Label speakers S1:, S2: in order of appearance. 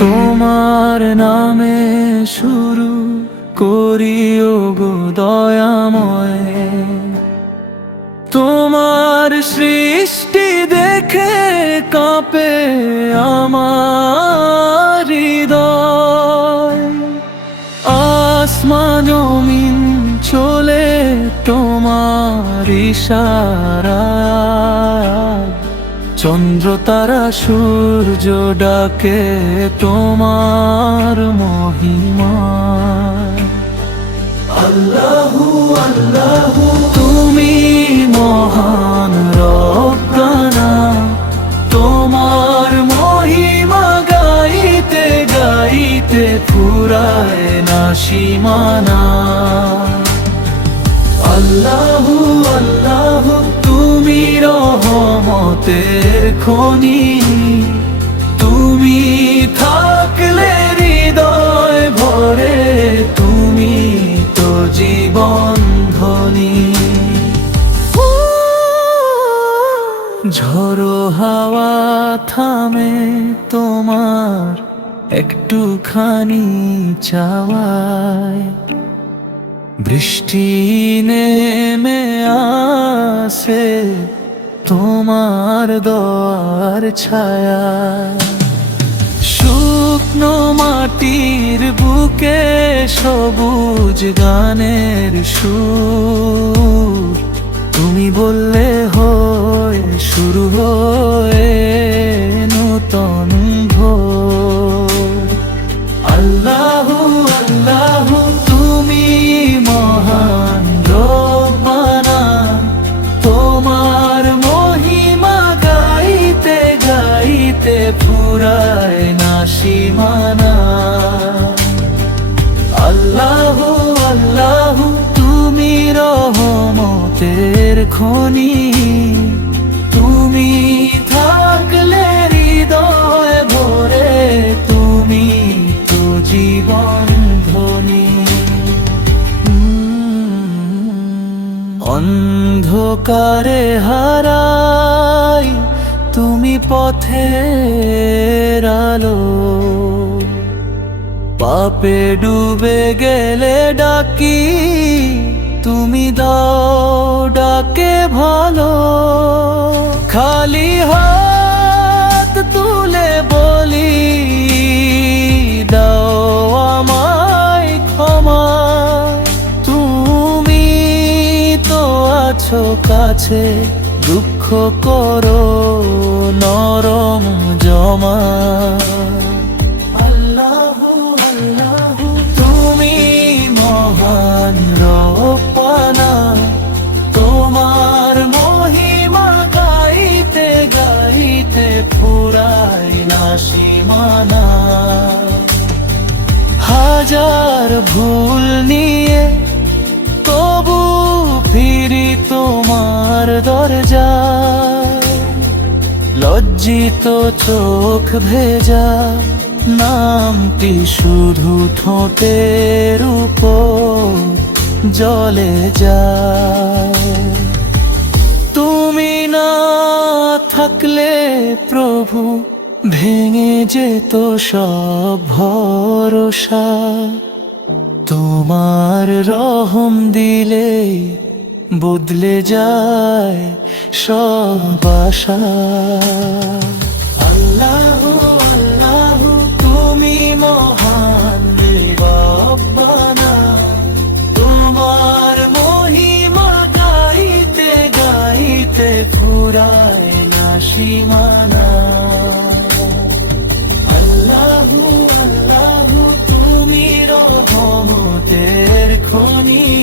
S1: তোমার নামে শুরু করিও গো দয়াময়। তোমার সৃষ্টি দেখে কাঁপে আমার হৃদয়। আসমান জমিন চলে তোমার ইশারায় চন্দ্র, তারা, সূর্য ডাকে তোমার মহিমা। আল্লাহু আল্লাহু, তুমি মহান। আল্লাহু আল্লাহু, তুমি রহমতের খনি। তুমি থাকলে হৃদয় ভরে, তুমি তো জীবন ধনী। ঝড়ো হাওয়া থামে তোমার, একটুখানি চাওয়ায়। বৃষ্টি নেমে আসে তোমার দর ছায়া। শুকনো মাটির বুকে সবুজ গানের সুর। তুমি বললে হয়, শুরু হয়ে গাইতে ফুরায় না সীমানা। আল্লাহু আল্লাহু, তুমি রহমতের খনি। তুমি থাকলে হৃদয় ভরে, তুমি তো জীবন ধ্বনি অন্ধকারে হারাই তুমি পথের আলো। পাপে ডুবে গেলে ডাকি, তুমি দাও ডাকে ভালো। খালি হাত তুলে বলি, দাও আমায় ক্ষমা। তুমি তো আছো কাছে, দুঃখ করো। আল্লাহু তুমি মহান রব্বানা। তোমার মহিমা গাইতে গাইতে ফুরায় না সীমানা। হাজার ভুল নিয়ে তবু ফিরি তোমার দরজা লজ্জিত চোখ ভেজা নামটি শুধু ঠোঁটের উপর জলে যায়। তুমি না থাকলে প্রভু ভেঙে যেত সব ভরসা। তোমার রহম দিলে বদলে যায় সব আশা। আল্লাহু আল্লাহু, তুমি মহান রব্বানা। তোমার মহিমা গাইতে গাইতে ফুরায় না সীমানা। আল্লাহু আল্লাহু, তুমি রহমতের খনি।